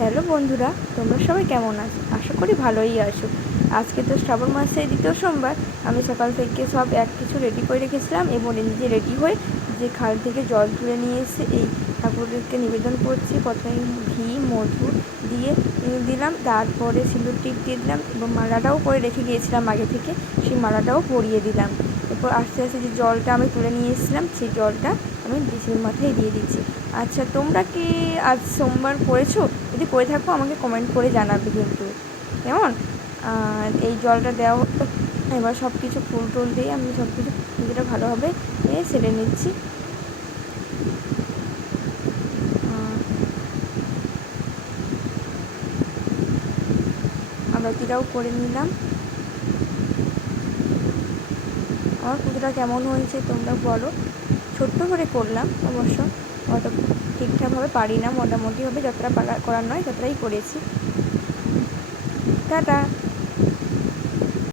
Hello বন্ধুরা, তোমরা সবাই কেমন আছো? আশা করি ভালোই আছো। আজকে তো শ্রাবণ মাসের দ্বিতীয় সোমবার। আমি সকাল থেকে সব এক কিছু রেডি করে রেখেছিলাম এবং নিজে রেডি হয়ে যে খাল থেকে জল তুলে নিয়ে এসে এই ঠাকুরকে নিবেদন করছি। প্রথমে ঘি মধু দিয়ে দিলাম, তারপরে সিঁদুর টিপ দিয়ে দিলাম এবং মালাটাও করে রেখে গিয়েছিলাম আগে থেকে, সেই মালাটাও পরিয়ে দিলাম। এরপর আস্তে আস্তে যে জলটা আমি তুলে নিয়ে এসেছিলাম সেই জলটা আমি দেশের মাথায় দিয়ে দিচ্ছি। আচ্ছা, তোমরা কি আজ সোমবার করেছো? যদি করে থাকো আমাকে কমেন্ট করে জানাবে কিন্তু, কেমন? এই জলটা দেওয়া, এবার সব কিছু ফুল টুল দিয়ে আমি সব কিছু পুজোটা ভালোভাবে সেরে নিচ্ছি। আরতিটাও করে নিলাম। আমার পুজোটা কেমন হয়েছে তোমরা বলো। ছোট্ট করে করলাম অবশ্য, অত ঠিকঠাকভাবে পারি না, মোটামুটিভাবে যতটা করার নয় ততটাই করেছি। টাটা।